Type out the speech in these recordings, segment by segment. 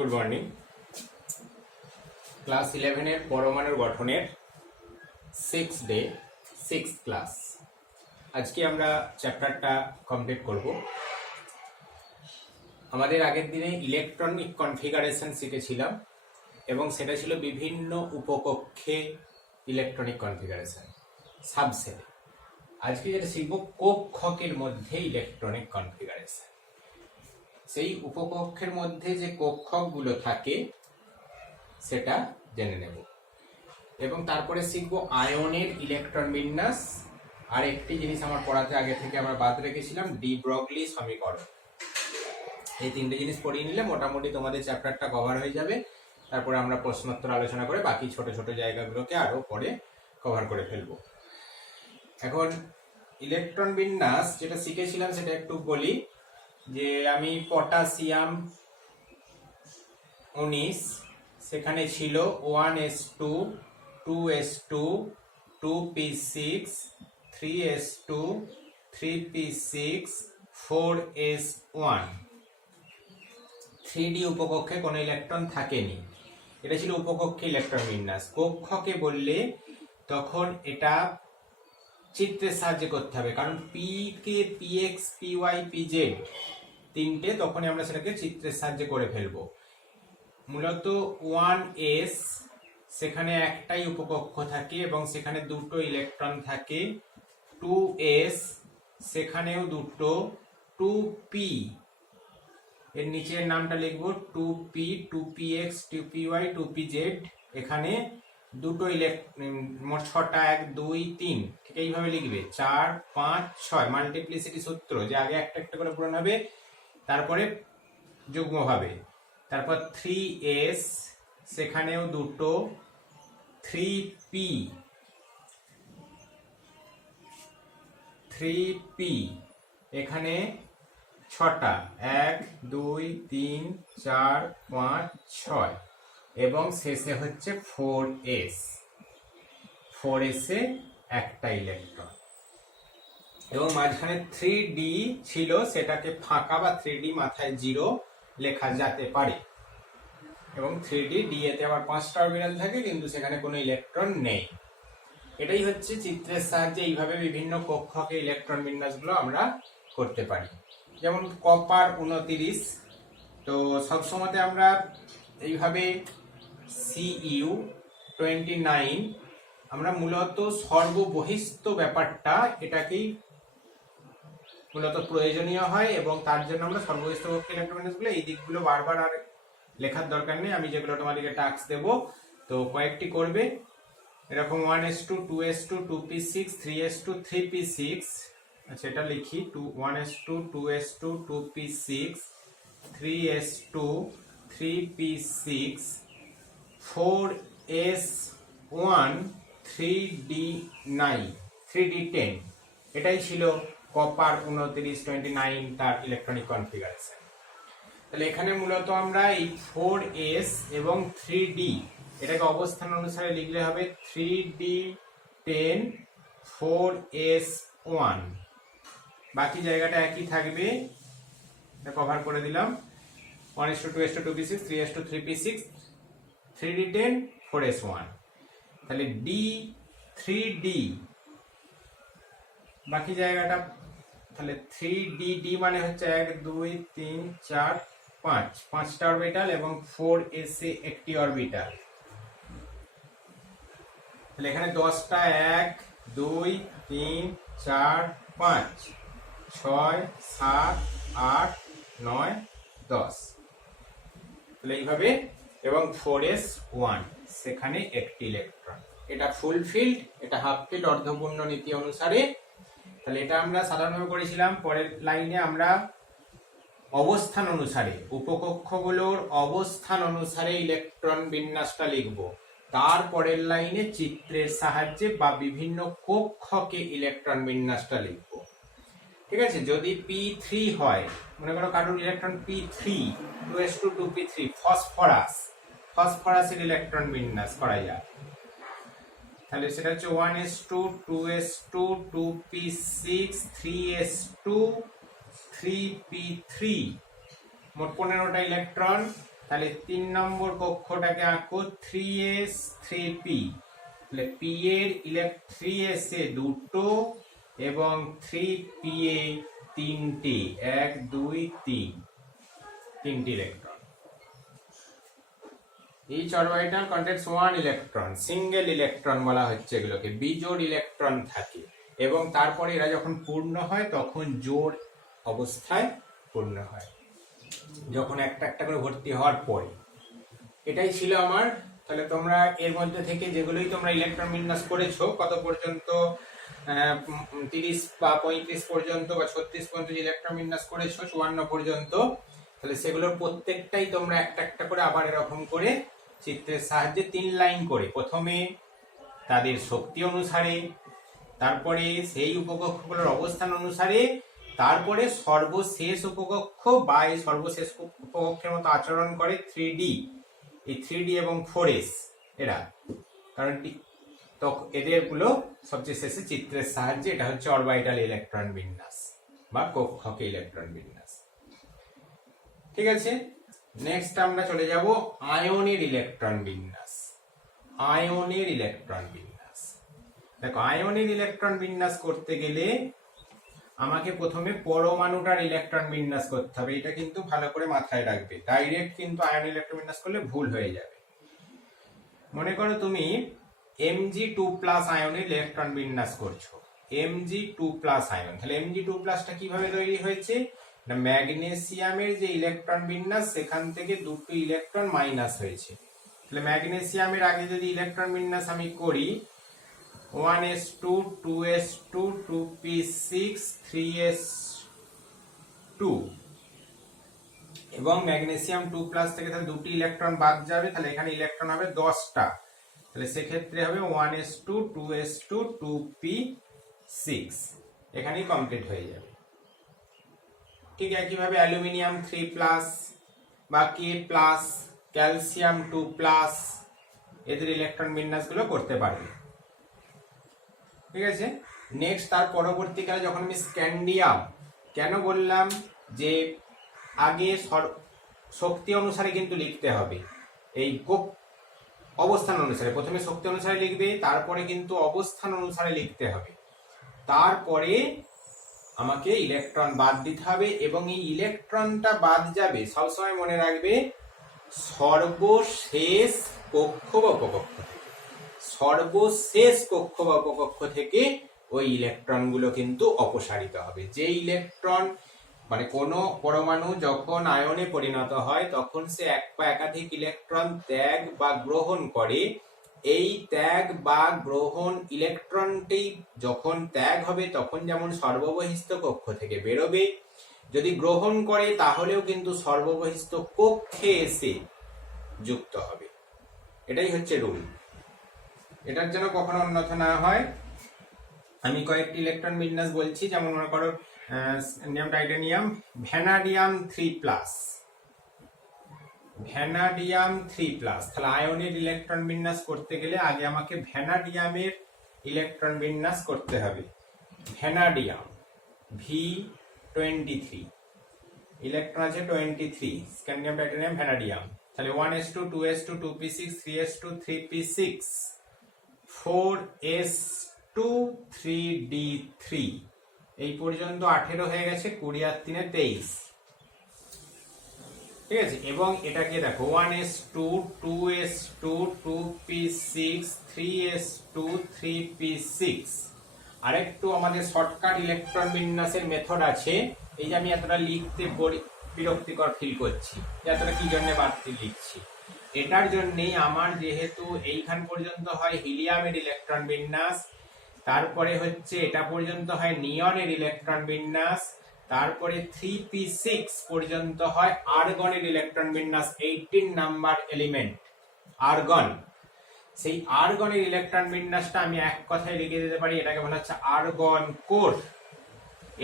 Good morning. Class 11 এর পরমাণুর গঠনের 6th ডে 6th ক্লাস। আজকে আমরা চ্যাপ্টারটা কমপ্লিট করব। আমাদের আগের দিনে ইলেকট্রনিক কনফিগারেশন শিখেছিলাম এবং সেটা ছিল বিভিন্ন উপকক্ষে ইলেকট্রনিক কনফিগারেশন সাবসেটে। আজকে যেটা শিখব কক্ষকের মধ্যে ইলেকট্রনিক কনফিগারেশন। সেই উপকক্ষের মধ্যে যে কক্ষকগুলো থাকে সেটা জেনে নেব এবং তারপরে শিখব আয়নের ইলেকট্রন বিন্যাস। আর একটি জিনিস আমার পড়াতে আগে থেকে আমরা বাদ রেখেছিলাম, ডি ব্রগলি সমীকরণ। এই তিনটে জিনিস পড়িয়ে নিলে মোটামুটি তোমাদের চ্যাপ্টারটা কভার হয়ে যাবে। তারপরে আমরা প্রশ্নোত্তর আলোচনা করে বাকি ছোট ছোট জায়গাগুলোকে আরো পরে কভার করে ফেলবো। এখন ইলেকট্রন বিন্যাস যেটা শিখেছিলাম সেটা একটু বলি, যে আমি পটাশিয়াম 19 সেখানে ছিল 1s2 2s2 2p6 3s2 3p6 4s1। 3D উপকক্ষে কোনো ইলেকট্রন থাকেনি। এটা ছিল উপকক্ষে ইলেকট্রন বিন্যাস। কক্ষকে বললে তখন এটা চিত্রের সাহায্যে করতে হবে, কারণ P K px py pz তিনটে, তখনই আমরা সেটাকে চিত্রের সাহায্যে করে ফেলবো। মূলত 1s সেখানে একটাই উপকক্ষ থাকে এবং সেখানে দুটো ইলেকট্রন থাকে। 2s সেখানেও দুটো। 2p এর নিচের নামটা লিখবো 2p 2px 2py 2pz, এখানে দুটো মোট 6টা 1 2 3 ঠিক এইভাবে লিখবে। 4 5 6 মাল্টিপ্লিসিটি সূত্র, যে আগে একটা একটা করে পূরণ হবে তারপরে যুগ্ম হবে। তারপর 3s সেখানেও দুটো। 3p এখানে 6টা 1 2 3 4 5 6 এবং শেষে হচ্ছে 4s। 4s এ একটা ইলেকট্রন এবং মাঝখানে 3d ছিল, সেটাকে ফাঁকা বা 3d মাথায় 0 লেখা যেতে পারে এবং 3d d এতে আবার 5টা অরবিটাল থাকে কিন্তু সেখানে কোনো ইলেকট্রন নেই। এটাই হচ্ছে চিত্রের সাহায্যে এইভাবে বিভিন্ন কক্ষকে ইলেকট্রন বিন্যাসগুলো আমরা করতে পারি। যেমন কপার 29, তো সবসময়তে আমরা এইভাবে Cu 29 আমরা মূলত সর্ববহিস্থ ব্যাপারটা এটাকেই মূলত প্রয়োজনীয় হয় এবং তার জন্য আমরা সর্ববহিস্থ কক্ষে ইলেকট্রন বিন্যাসগুলো এই দিকগুলো বারবার আর লেখার দরকার নেই। আমি যেগুলো তোমাদেরকে টাস্ক দেব তো কয়েকটি করবে, এরকম 1s2 2s2 2p6 3s2 3p6। আচ্ছা এটা লিখি 1s2 2s2 2p6 3s2 3p6 4s1 3d9 3d10। এটাই ছিল কপার 29 তার ইলেকট্রনিক কনফিগারেশন। তাহলে এখানে মূলত আমরা এই 4s এবং 3d এটাকে অবস্থান অনুসারে লিখলে হবে 3d10 4s1। বাকি জায়গাটা একই থাকবে, এটা কভার করে দিলাম। 1s2 2s2 2p6 3s2 3p6 3d10 4s1। তাহলে d 3d বাকি জায়গাটা, তাহলে 3dd মানে হচ্ছে 1 2 3 4 5 5টা অরবিটাল এবং 4s এ একটি অরবিটাল। তাহলে এখানে 10টা 1 2 3 4 5 6 7 8 9 10, তাহলে এইভাবে। এবং 4s1 সেখানে একটি ইলেকট্রন। এটা ফুল ফিল্ড, এটা হাফ ফিল্ড অর্ধপূর্ণ নীতি অনুসারে। তাহলে এটা আমরা সাধারণভাবে করেছিলাম। পরের লাইনে আমরা অবস্থান অনুসারে উপকক্ষগুলোর অবস্থান অনুসারে ইলেকট্রন বিন্যাসটা লিখব। তারপরের লাইনে চিত্রের সাহায্যে বা বিভিন্ন কক্ষকে ইলেকট্রন বিন্যাসটা লিখব। ঠিক আছে, যদি p3 হয়, মনে করো কারোর electron p3 2s2 2p3 ফসফরাসের electron বিন্যাস করা যায়। তাহলে সেটা হচ্ছে 1s2 2s2 2p6 3s2 3p3 মোট 15টা ইলেকট্রন তাহলে 3 নম্বর কক্ষটাকে আঁকো 3s 3p, তাহলে p এর 3s এ দুটো এবং 3p এ তিনটি, 1 2 3, তিনটি electron. Each orbital contains one electron, single electron বলা হচ্ছে এগুলোকে, বিজোড় ইলেকট্রন থাকে এবং তারপরে এরা যখন পূর্ণ হয় তখন জোড় অবস্থায় পূর্ণ হয়, যখন একটা একটা করে ভর্তি হওয়ার পরে। এটাই ছিল আমার। তাহলে তোমরা এর মধ্যে থেকে যেগুলোই তোমরা ইলেকট্রন বিন্যাস করেছো, কত পর্যন্ত 30 বা 35 পর্যন্ত বা 36 পর্যন্ত ইলেকট্রন বিন্যাস করেছো, 54 পর্যন্ত, তাহলে সেগুলোর প্রত্যেকটাই তোমরা একটা একটা করে আবার এরকম করে চিত্রের সাহায্যে 3 লাইন করে, প্রথমে তাদের শক্তি অনুসারে, তারপরে সেই উপকক্ষগুলোর অবস্থান অনুসারে, তারপরে সর্বশেষ উপকক্ষ বা এই সর্বশেষ উপকক্ষের মতো আচরণ করে 3D, এই 3D এবং 4s এরা, কারণ এদের গুলো সবচেয়ে শেষে চিত্রের সাহায্যে, এটা হচ্ছে অরবিটাল ইলেকট্রন বিন্যাস বা কক্ষকে ইলেকট্রন বিন্যাস। ঠিক আছে, নেক্সট আমরা চলে যাব আয়নের ইলেকট্রন বিন্যাস। আয়নের ইলেকট্রন বিন্যাস, দেখো আয়নের ইলেকট্রন বিন্যাস করতে গেলে আমাকে প্রথমে পরমাণুটার ইলেকট্রন বিন্যাস করতে হবে, এটা কিন্তু ভালো করে মাথায় রাখবে, ডাইরেক্ট কিন্তু আয়ন ইলেকট্রন বিন্যাস করলে ভুল হয়ে যাবে। মনে করো তুমি Mg2+ আয়নের ইলেকট্রন বিন্যাস করছো, Mg2+ আয়ন, তাহলে Mg2+টা কিভাবে তৈরি হয়েছে না, ম্যাগনেসিয়ামের যে ইলেকট্রন বিন্যাস সেখান থেকে দুটো ইলেকট্রন মাইনাস হয়েছে। তাহলে ম্যাগনেসিয়ামের আগে যদি ইলেকট্রন বিন্যাস আমি করি 1s2 2s2 2p6 3s2, এবং ম্যাগনেসিয়াম 2+ থেকে তাহলে দুটি ইলেকট্রন বাদ যাবে, তাহলে এখানে ইলেকট্রন হবে 10টা, তাহলে সেক্ষেত্রে হবে 1s2 2s2 2p6, এখানেই কমপ্লিট হয়ে যাবে। ঠিক একইভাবে অ্যালুমিনিয়াম 3+ বা K+, ক্যালসিয়াম 2+, এদের ইলেকট্রন বিন্যাসগুলো করতে পারবে। ঠিক আছে, নেক্সট তার পরবর্তীকালে যখন আমি স্ক্যান্ডিয়াম, কেন বললাম যে আগে শক্তি অনুসারে কিন্তু লিখতে হবে, এই অবস্থান অনুসারে, প্রথমে শক্তি অনুসারে লিখবে, তারপরে কিন্তু অবস্থান অনুসারে লিখতে হবে, তারপরে আমাকে ইলেকট্রন বাদ দিতে হবে, এবং এই ইলেকট্রনটা বাদ যাবে সবসময় মনে রাখবে সর্বশেষ কক্ষ বা উপকক্ষ থেকে, সর্বশেষ কক্ষ বা উপকক্ষ থেকে ওই ইলেকট্রনগুলো কিন্তু অপসারিত হবে। যে ইলেকট্রন মানে কোনো পরমাণু যখন আয়নে পরিণত হয় তখন সে এক বা একাধিক ইলেকট্রন ত্যাগ বা গ্রহণ করে, এই ত্যাগ বা গ্রহণ ইলেকট্রনটি যখন ত্যাগ হবে তখন যেমন সর্ববহিস্থ কক্ষ থেকে বেরোবে, যদি গ্রহণ করে তাহলেও কিন্তু সর্ববহিস্থ কক্ষে এসে যুক্ত হবে। এটাই হচ্ছে রুল। এটার জন্য কখনো অন্যথা না হয়। আমি কয়েকটি ইলেকট্রন বিন্যাস বলছি, যেমন মনে করো টাইটানিয়াম ভ্যানাডিয়াম 3+, ভ্যানাডিয়াম 3+, তাহলে আয়নের ইলেকট্রন বিন্যাস করতে গেলে আগে আমাকে ভ্যানাডিয়ামের ইলেকট্রন বিন্যাস করতে হবে। ভ্যানাডিয়াম V23, ইলেকট্রন আছে 23, স্ক্যান্ডিয়াম টাইটানিয়াম ভ্যানাডিয়াম, তাহলে 1s2 2s2 2p6 3s2 3p6 4s2 3d3, এই পর্যন্ত 18 হয়ে গেছে, 20 আর 3 23। ঠিক আছে, এবং এটাকে দেখো 1s2 2s2 2p6 3s2 3p6। আরেকটু আমাদের শর্টকাট ইলেকট্রন বিন্যাসের মেথড আছে, এই যে আমি এতটা লিখতে বিরক্তিকর ফিল করছি, এতটা কি জন্য বাড়তি লিখছি, এটার জন্যই আমার যেহেতু এইখান পর্যন্ত হয় হিলিয়ামের ইলেকট্রন বিন্যাস, তারপরে হচ্ছে এটা পর্যন্ত হয় নিয়নের ইলেকট্রন বিন্যাস, তারপরে 3p6 পর্যন্ত হয় আর্গনের ইলেকট্রন বিন্যাস, 18 নাম্বার এলিমেন্ট আর্গন। সেই আর্গনের ইলেকট্রন বিন্যাসটা আমি এক কথায় লিখে দিতে পারি, এটাকে বলা হচ্ছে আর্গন কোর।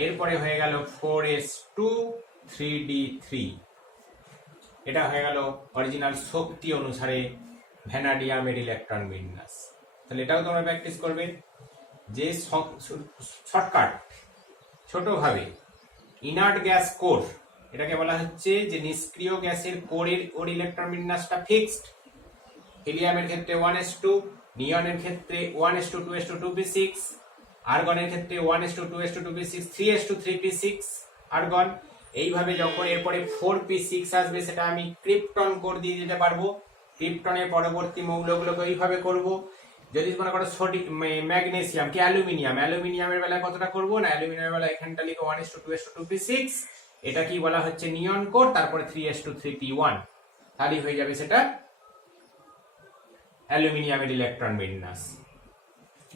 এরপরে হয়ে গেল 4s2 3d3, এটা হয়ে গেল অরিজিনাল শক্তি অনুসারে ভ্যানাডিয়ামের ইলেকট্রন বিন্যাস। তাহলে এটাও তোমরা প্র্যাকটিস করবে, যে শর্টকাট ছোটভাবে ইনার্ট গ্যাস কোর এটাকে বলা হচ্ছে যে নিষ্ক্রিয় গ্যাসের কোরের ওর ইলেকট্রন বিন্যাসটা ফিক্সড। হিলিয়ামের ক্ষেত্রে 1s2, নিয়নের ক্ষেত্রে 1s2 2s2 2p6, আর্গনের ক্ষেত্রে 1s2 2s2 2p6 3s2 3p6 argon. এইভাবে যখন এরপরে 4p6 আসবে সেটা আমি ক্রিপ্টন কোর দিয়ে দিতে পারবো। ক্রিপ্টনের পরবর্তী মৌলগুলোকে এইভাবে করব। যদি মনে করো ম্যাগনেসিয়াম কি অ্যালুমিনিয়ামের বেলায় কতটা করব না, অ্যালুমিনিয়ামের বেলায় এখানটা লিখো 1s2 2s2 2p6, এটা কি বলা হচ্ছে নিয়ন কোর, তারপরে 3s2 3p1, তাহলেই হয়ে যাবে সেটা অ্যালুমিনিয়ামের ইলেকট্রন বিন্যাস।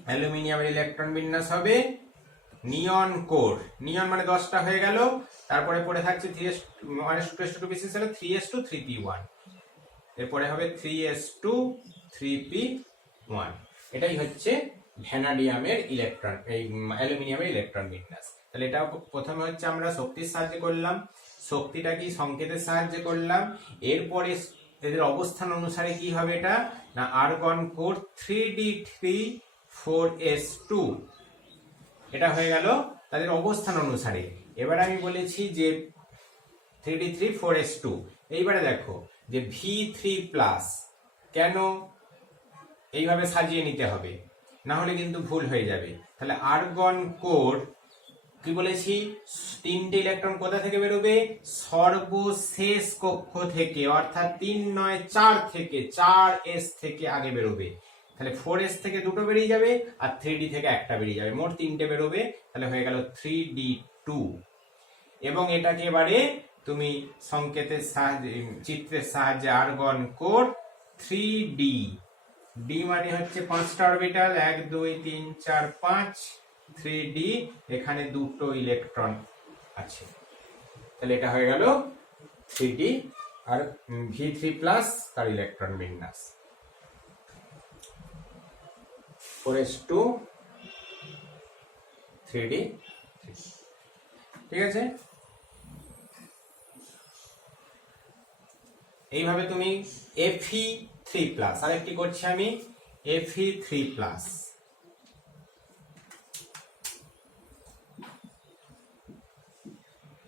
অ্যালুমিনিয়ামের ইলেকট্রন বিন্যাস হবে নিয়ন কোর। নিয়ন মানে 10টা হয়ে গেল, তারপরে পড়ে থাকছে 1s2 2p6 হলো 3s2 3p1, এরপরে হবে 3s2 3p1। এটাই হচ্ছে ভ্যানাডিয়ামের ইলেকট্রন, এই অ্যালুমিনিয়ামের ইলেকট্রন বিন্যাস। তাহলে এটা প্রথমে হচ্ছে আমরা শক্তির সাহায্যে করলাম, শক্তিটা কি সংকেতের সাহায্যে করলাম। এরপরে এদের অবস্থান অনুসারে কি হবে এটা না, আর্গন কোর 3d3 4s2, এটা হয়ে গেল তাদের অবস্থান অনুসারে। এবার আমি বলেছি যে 3d3 4s2, এইবারে দেখো যে v3+, কেন এইভাবে সাজিয়ে নিতে হবে, না হলে কিন্তু ভুল হয়ে যাবে। তাহলে আর্গন কোর কি বলেছি, 3টে ইলেকট্রন কোথা থেকে বেরোবে, সর্বশেষ কক্ষ থেকে, অর্থাৎ 3 নয় 4 থেকে, 4s থেকে আগে বেরোবে। তাহলে 4s থেকে দুটো বেরিয়ে যাবে আর 3d থেকে একটা বেরিয়ে যাবে, মোট 3টে বেরোবে। তাহলে হয়ে গেল 3d2। এবং এটাকে এবারে তুমি সংকেতের সাহায্যে, চিত্রের সাহায্যে আর্গন কোর 3d, ডি মানে হচ্ছে 5টা অরবিটাল, 1 2 3 4 5, 3d, এখানে দুটো ইলেকট্রন আছে। তাহলে এটা হয়ে গেল 3d আর v3+, তার ইলেকট্রন বিন্যাস 4s2 3d। ঠিক আছে, এইভাবে তুমি Fe3+, আরেকটি করছি আমি Fe3+,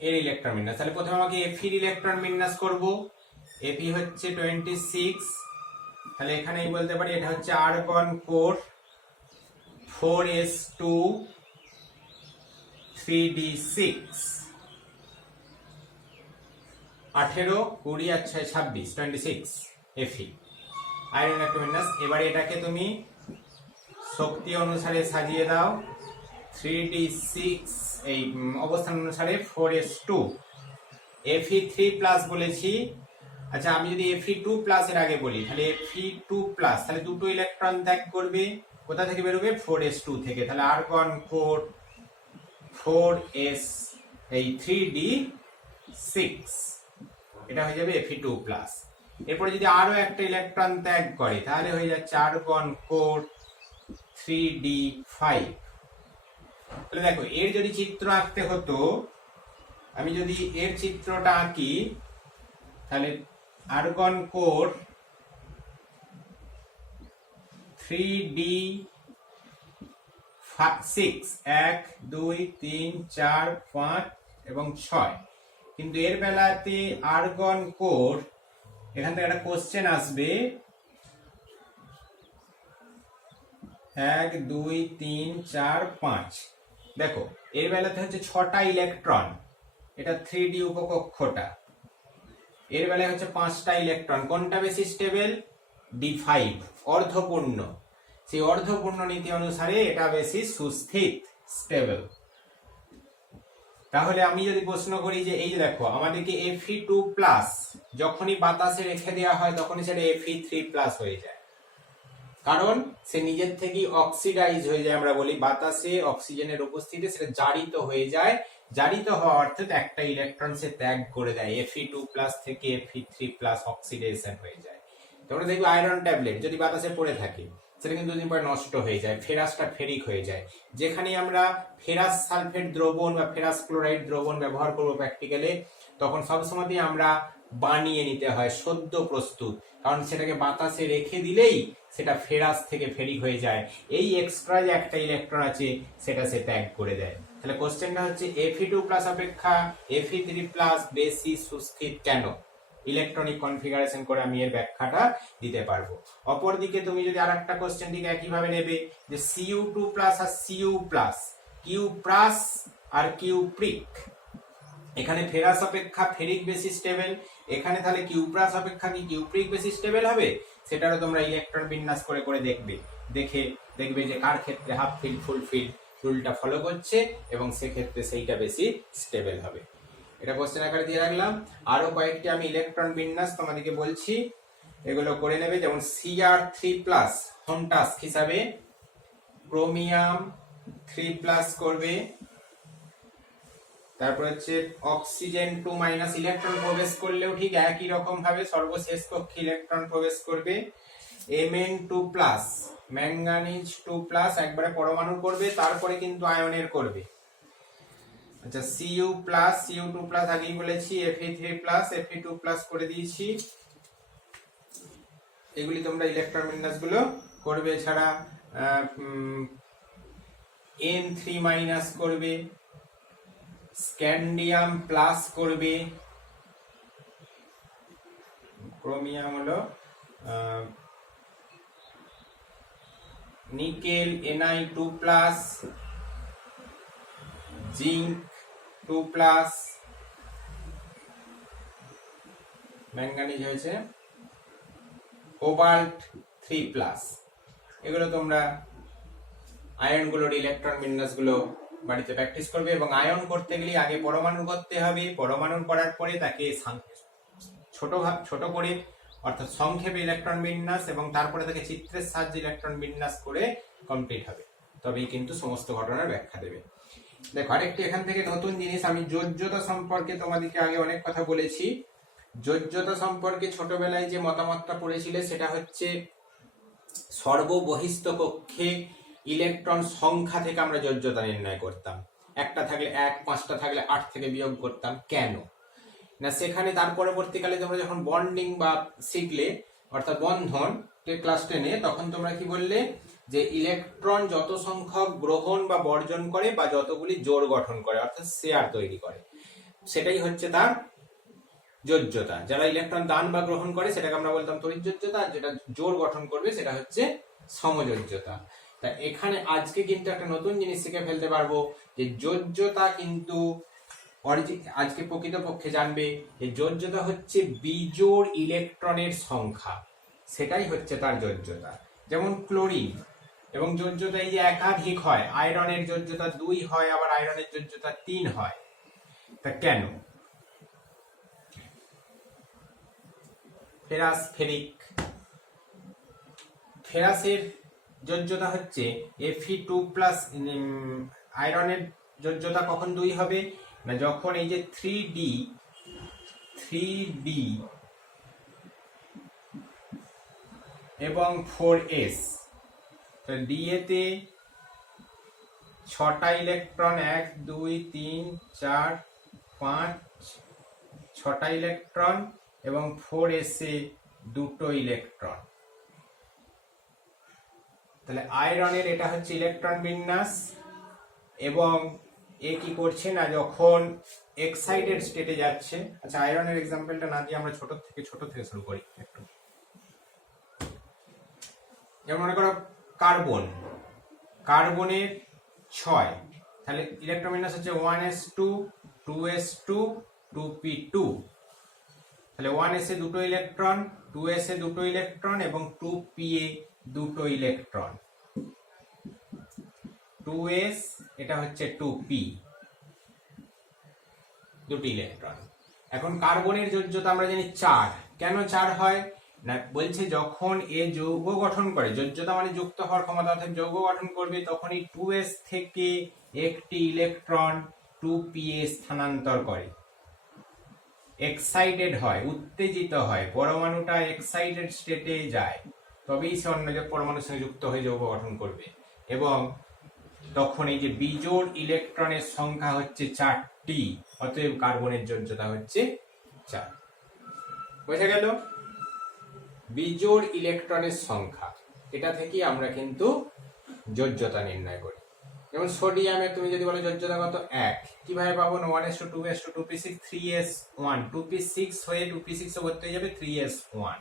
এর ইলেকট্রন বিন্যাস। তাহলে প্রথমে আমাকে Fe এর ইলেকট্রন বিন্যাস করব। Fe হচ্ছে 26, তাহলে এখানেই বলতে পারি এটা হচ্ছে আর্গন কোর 4s2 3d6, 18 20 আর 6 26 26 Fe আয়রন ইলেকট্রন বিন্যাস। এবারে এটাকে তুমি শক্তি অনুসারে সাজিয়ে দাও, 3d6 এই অবস্থান অনুসারে 4s2, Fe3+ বলেছি। আচ্ছা, আমি যদি Fe2+ এর আগে বলি, তাহলে Fe2+, তাহলে দুটো ইলেকট্রন ত্যাগ করবে, কোথা থেকে বেরোবে, 4s2 থেকে। তাহলে আর্গন কোর 4s এই 3d6, এটা হয়ে যাবে Fe2+। এরপরে যদি আরো একটা ইলেকট্রন ত্যাগ করে, তাহলে হয়ে যাচ্ছে আর্গন কোর 3d5। তাহলে দেখো, এর যদি চিত্র আঁকতে হতো, আমি যদি এর চিত্রটা আঁকি, তাহলে আর্গন কোর 3d6, 1 2 3 4 5 এবং 6। কিন্তু এর বেলাতে আর্গন কোর, এখান থেকে একটা কোশ্চেন আসবে, 1 2 3 4 5। দেখো, এর বেলাতে হচ্ছে 6টা ইলেকট্রন, এটা 3d উপকক্ষটা। এর বেলায় হচ্ছে 5টা ইলেকট্রন, কোনটা বেশি স্টেবল, d5 অর্ধপূর্ণ। সেই অর্ধপূর্ণ নীতি অনুসারে এটা বেশি সুস্থির, স্টেবল। তাহলে আমি যদি প্রশ্ন করি যে এই যে দেখো, আমাদেরকে Fe2+ যখনই বাতাসে রেখে দেওয়া হয় তখনই সেটা Fe3+ হয়ে যায়, কারণ সে নিজের থেকেই অক্সিডাইজ হয়ে যায়। আমরা বলি বাতাসে অক্সিজেনের উপস্থিতিতে সেটা জারিত হয়ে যায়। জারিত হওয়া অর্থাৎ একটা ইলেকট্রন সে ত্যাগ করে দেয়, Fe2+ থেকে Fe3+ অক্সিডেশন হয়ে যায়। তোমরা দেখবে আয়রন ট্যাবলেট যদি বাতাসে পড়ে থাকে, সেটা কিন্তু দুদিন পরে নষ্ট হয়ে যায়, ফেরাসটা ফেরিক হয়ে যায়। যেখানে আমরা ফেরাস সালফেট দ্রবণ বা ফেরাস ক্লোরাইড দ্রবণ ব্যবহার করব প্র্যাকটিক্যালে, তখন সবসময়তেই আমরা বানিয়ে নিতে হয়, সদ্য প্রস্তুত, কারণ সেটাকে বাতাসে রেখে দিলেই সেটা ফেরাস থেকে ফেরিক হয়ে যায়। এই এক্সট্রা যে একটা ইলেকট্রন আছে সেটা সে ত্যাগ করে দেয়। তাহলে কোশ্চেনটা হচ্ছে Fe2 প্লাস অপেক্ষা Fe3 প্লাস বেশি সুস্থির কেন? ইলেকট্রনিক কনফিগারেশন করে আমি এর ব্যাখ্যাটা দিতে পারবো। অপরদিকে তুমি যদি আরেকটা কোশ্চেন ঠিক একইভাবে নেবে যে Cu2 প্লাস আর Cu প্লাস, কিউ প্লাস আর কিউ প্রিক, এখানে ফেরাস অপেক্ষা ফেরিক বেশি স্টেবল, এখানে তাহলে কিউ প্লাস অপেক্ষা কি কিউ প্রিক বেশি স্টেবল হবে? সেটারও তোমরা ইলেকট্রন বিন্যাস করে করে দেখবে যে কার ক্ষেত্রে হাফ ফিল্ড ফুল ফিল্ড রুলটা ফলো করছে এবং সেক্ষেত্রে সেইটা বেশি স্টেবল হবে। এটা কোশ্চেন আকারে দিয়ে রাখলাম। আরো কয়েকটি আমি ইলেকট্রন বিন্যাস তোমাদেরকে বলছি, এগুলো করে নেবে। যেমন Cr3 প্লাস হোম টাস্ক হিসাবে ক্রোমিয়াম 3 প্লাস করবে, তারপর হচ্ছে অক্সিজেন 2 মাইনাস ইলেকট্রন প্রবেশ করলেও ঠিক একই রকম ভাবে সর্বশেষ কক্ষে ইলেকট্রন প্রবেশ করবে। Mn2 প্লাস ম্যাঙ্গানিজ 2 প্লাস একবারে পরমাণু করবে, তারপরে কিন্তু আয়নের করবে। আচ্ছা Cu প্লাস Cu2 প্লাস আগেই বলেছি, Fe3 প্লাস Fe2 প্লাস করে দিয়েছি। এগুলি তোমরা ইলেকট্রন বিন্যাস গুলো করবে। এছাড়া N3 মাইনাস করবে, স্ক্যান্ডিয়াম প্লাস করবে, ক্রোমিয়াম হলো nickel Ni2 plus, zinc 2 plus, manganese হয়েছে কোবাল্ট 3 প্লাস। এগুলো তোমরা আয়নগুলোর ইলেকট্রন বিন্যাসগুলো বাড়িতে প্র্যাকটিস করবে। এবং আয়ন করতে গেলে আগে পরমাণু করতে হবে, পরমাণু করার পরে তাকে ছোট করে অর্থাৎ সংক্ষেপে ইলেকট্রন বিন্যাস এবং তারপরে তাকে চিত্রের সাহায্যে ইলেকট্রন বিন্যাস করে কমপ্লিট হবে, তবেই কিন্তু সমস্ত ঘটনার ব্যাখ্যা দেবে। দেখো আরেকটি এখান থেকে নতুন জিনিস, আমি যোজ্যতা সম্পর্কে তোমাদেরকে আগে অনেক কথা বলেছি। যোজ্যতা সম্পর্কে ছোটবেলায় যে মতামতটা পড়েছিলে সেটা হচ্ছে সর্ববহিস্থ কক্ষে ইলেকট্রন সংখ্যা থেকে আমরা যোজ্যতা নির্ণয় করতাম। একটা থাকলে 1, 5টা থাকলে 8 থেকে বিয়োগ করতাম। কেন না, সেখানে তার পরবর্তীকালে তোমরা যখন বন্ডিং বা শিখলে অর্থাৎ বন্ধন ক্লাস 10-এ, তখন তোমরা কি বললে যে ইলেকট্রন যত সংখ্যক গ্রহণ বা বর্জন করে বা যতগুলি জোড় গঠন করে অর্থাৎ শেয়ার তৈরি করে, সেটাই হচ্ছে তার যোজ্যতা। যারা ইলেকট্রন দান বা গ্রহণ করে সেটাকে আমরা বলতাম তড়িৎযোজ্যতা, আর যেটা জোড় গঠন করবে সেটা হচ্ছে সমযোজ্যতা। তা এখানে আজকে কিন্তু একটা নতুন জিনিস শিখে ফেলতে পারবো যে যোজ্যতা কিন্তু আজকে প্রকৃতপক্ষে জানবে যে যোজ্যতা হচ্ছে বিজোড় ইলেকট্রনের সংখ্যা, সেটাই হচ্ছে তার যোজ্যতা। যেমন ক্লোরিন এবং যোজ্যতা এই যে একাধিক হয়, আয়রনের যোজ্যতা 2 হয়, আবার আয়রনের যোজ্যতা 3 হয়। তা কেন? ফেরাস ফেরিক, ফেরাসের যোজ্যতা হচ্ছে Fe2 প্লাস, আয়রনের যোজ্যতা কখন 2 হবে না যখন এই যে 3D এবং 4s, Da তে 6টা ইলেকট্রন, 1 2 3 4 5 6টা ইলেকট্রন এবং 4s এ 2টো ইলেকট্রন। তাহলে আয়রনের এটা হচ্ছে ইলেকট্রন বিন্যাস। এবং এ কি করছে না যখন এক্সাইটেড স্টেটে যাচ্ছে। আচ্ছা আয়রনের এক্সাম্পলটা না দিয়ে আমরা ছোট থেকে শুরু করি একটু। যেমন মনে করো কার্বনের 6, তাহলে ইলেকট্রন বিন্যাস হচ্ছে 1s2 2s2 2p2। তাহলে 1s এ 2টো ইলেকট্রন, 2s এ 2টো ইলেকট্রন এবং 2p এ 2টো ইলেকট্রন। 2s এটা হচ্ছে 2p, 2টি ইলেকট্রন। এখন কার্বনের যোজ্যতা আমরা জানি 4। কেন 4 হয় না, বলছে যখন এ যৌগ গঠন করে, যোজ্যতা মানে যুক্ত হওয়ার ক্ষমতা, অর্থাৎ যৌগ গঠন করবে, তখন এই 2s থেকে একটি ইলেকট্রন 2p এ স্থানান্তর করে, এক্সাইটেড হয়, উত্তেজিত হয়, পরমাণুটা এক্সাইটেড স্টেটে যায়, তবেই সে অন্য পরমাণুর সঙ্গে যুক্ত হয়ে যৌগ গঠন করবে। এবং তখন এই যে বিজোড় ইলেকট্রনের সংখ্যা হচ্ছে 4টি, অতএব কার্বনের যোজ্যতা হচ্ছে 4। বোঝা গেল? বিজোড় ইলেকট্রনের সংখ্যা, এটা থেকে আমরা কিন্তু যোজ্যতা নির্ণয় করি। যেমন সোডিয়ামে তুমি যদি বলো যোজ্যতা কত 1, কিভাবে পাবো? 1:2:2 2p6 3s1, 2p6 হয়ে 2p6 ভর্তি হয়ে যাবে 3s1।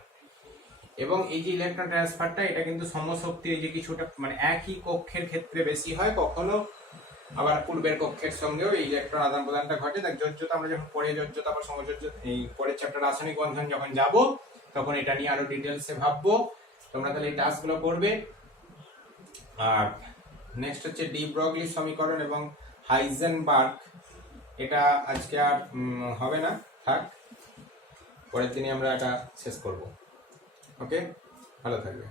এবং এই যে ইলেকট্রন ট্রান্সফারটা, এটা কিন্তু সমশক্তি, এই যে কিছুটা মানে একই কক্ষের ক্ষেত্রে বেশি হয়, কখনো আবার পূর্বের কক্ষের সঙ্গেও এই ইলেকট্রন আদান প্রদানটা ঘটে। তাই যোজ্যতা আমরা যখন পরে যোজ্যতা বা সমযোজ্যতা এই পরের চ্যাপ্টার রাসায়নিক বন্ধন যখন যাব, তখন এটা নিয়ে আরো ডিটেলসে ভাববো। তোমরা তাহলে এই টাস্কগুলো করবে। আর নেক্সট হচ্ছে ডি ব্রগলি সমীকরণ এবং হাইজেনবার্গ, এটা আজকে আর হবে না, থাক, পরের দিনে আমরা এটা শেষ করব। ওকে, ভালো থাকবে।